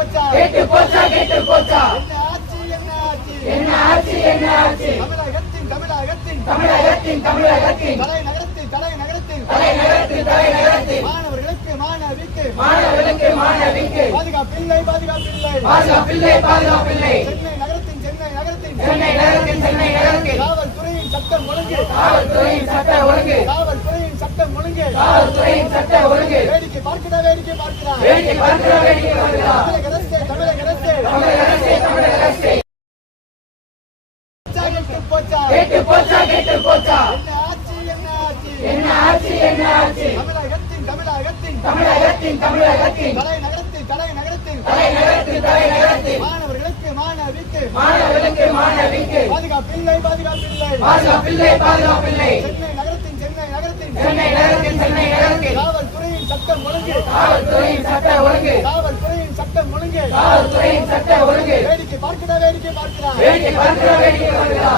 போச்சா? கேட்டு போச்சா கேட்டு போச்சா? என்ன ஆட்சி என்ன ஆட்சி தமிழகத்தின் தமிழகத்தின். தமிழகத்தின் தமிழகத்தின். தலைநகரத்தில் தலைநகரத்தில் தலைநகரத்தில் தலைநகரத்தில் மாணவர்களுக்கு மாணவிக்கு. மாணவர்களுக்கு மாணவிக்கு. பாதுகாப்பில்லை பாதுகாப்பில்லை. பாதுகாப்பில்லை பாதுகாப்பில்லை. சென்னை நகரத்தின் சென்னை நகரத்தின். சென்னை நகரத்தில். காவல்துறையின் சட்டம் ஒழுங்கு. காவல்துறையின் சட்டம் ஒழுங்கு. காவல்துறையின் சட்ட ஒழுங்கு. வேடிக்கை பார்க்கிறா வேடிக்கை பார்க்கிறா. வேடிக்கை பார்க்கிற வேடிக்கை பார்க்கிறா. தமிழக அரசே தமிழக அரசே. தமிழக அரசே தமிழக அரசே. போச்சா, கெட்டு போச்சா? கேட்டு போச்சா கேட்டு போச்சா. என்ன ஆட்சி என்ன ஆட்சி என்ன ஆச்சு என்ன ஆச்சு? தமிழகத்தின் தமிழகத்தின். தமிழகத்தின் தமிழகத்தின். தலைநகரத்தில் தலைநகரத்தில் தலைநகரத்தில் தலைநகரத்தில் மாணவர்களுக்கு மாணவிக்கு. மாணவர்களுக்கு மாணவிக்கு. பாதுகாப்பில்லை பாதுகாப்பில்லை. பாதுகாப்பில்லை பாதுகாப்பில்லை. சென்னை நகரத்தின் சென்னை நகரத்தில் சென்னை நகரத்தில் காவல்துறையின் சட்டம் ஒழுங்கு காவல்துறையின் சட்ட ஒழுங்கு. காவல்துறையின் சட்டம் ஒழுங்கு. காவல்துறையின் சட்ட ஒழுங்கு. வேடிக்கை பார்க்கிறா வேடிக்கை பார்க்கிறா வேடிக்கை பார்க்கிற வேடிக்கை பார்க்கிறா